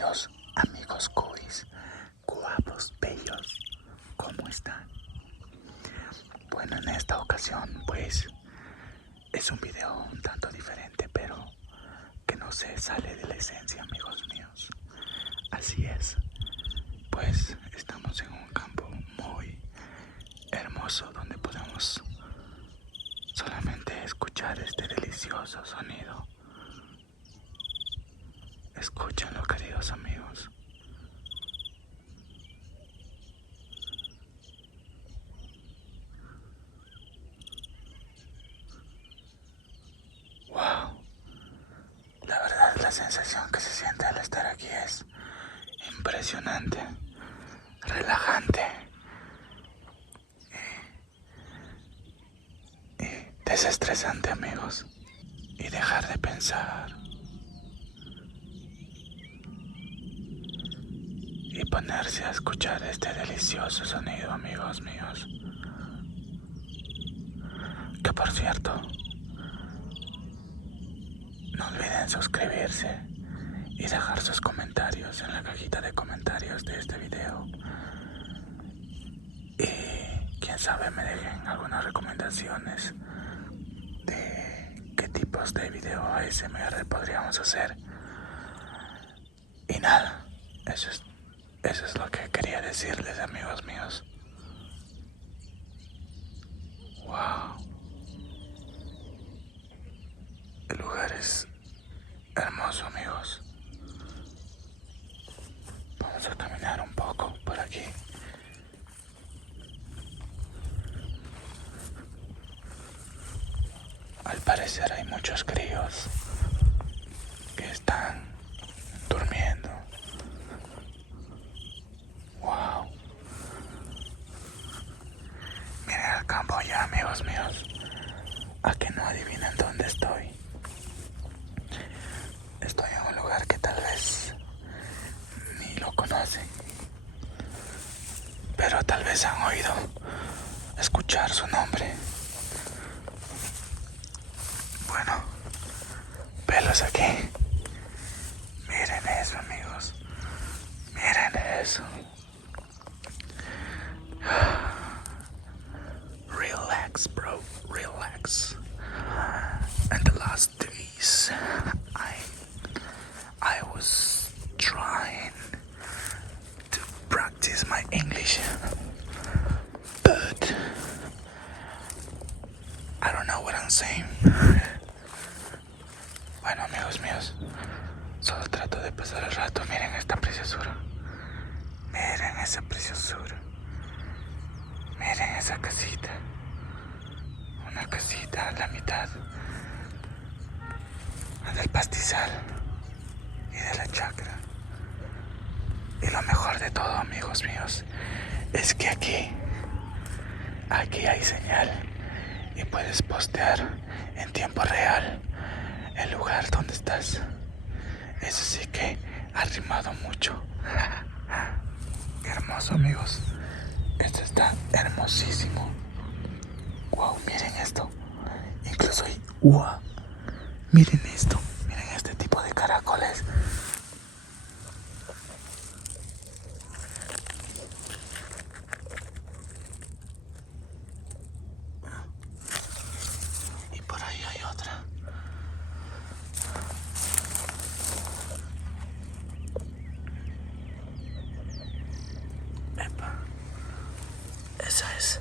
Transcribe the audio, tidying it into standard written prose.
queridos amigos cuis, guapos, bellos, ¿cómo están? Bueno, en esta ocasión pues es un video un tanto diferente, pero que no se sale de la esencia, amigos míos. Así es, pues estamos en un campo muy hermoso donde podemos solamente escuchar este delicioso sonido. Escúchenlo, queridos amigos. Wow, la verdad la sensación que se siente al estar aquí es impresionante, relajante y desestresante, amigos. Y dejar de pensar y ponerse a escuchar este delicioso sonido, amigos míos. Que por cierto, no olviden suscribirse y dejar sus comentarios en la cajita de comentarios de este video. Y quién sabe me dejen algunas recomendaciones de qué tipos de video ASMR podríamos hacer. Y nada, eso es lo que quería decirles, amigos míos. Wow, el lugar es hermoso, amigos. Vamos a caminar un poco por aquí. Al parecer hay muchos críos que están durmiendo. Wow. Miren el campo ya, amigos míos. A que no adivinen dónde estoy. Estoy en un lugar que tal vez ni lo conocen, pero tal vez han oído escuchar su nombre. Bueno, velos aquí. Miren eso, amigos. Miren eso. Relax, bro. Relax. And the last days, I was trying to practice my English, but I don't know what I'm saying. Bueno, amigos míos, solo trato de pasar el rato. Miren esta preciosura. Miren esa preciosura. Miren esa casita. Una casita a la mitad del pastizal y de la chacra. Y lo mejor de todo, amigos míos, es que aquí hay señal y puedes postear en tiempo real el lugar donde estás. Eso sí que ha rimado mucho. Qué hermoso, amigos. Esto está hermosísimo. Wow, miren esto. Incluso hay... Wow. Miren esto. Miren este tipo de caracoles. Y por ahí hay otra. Epa. Esa es.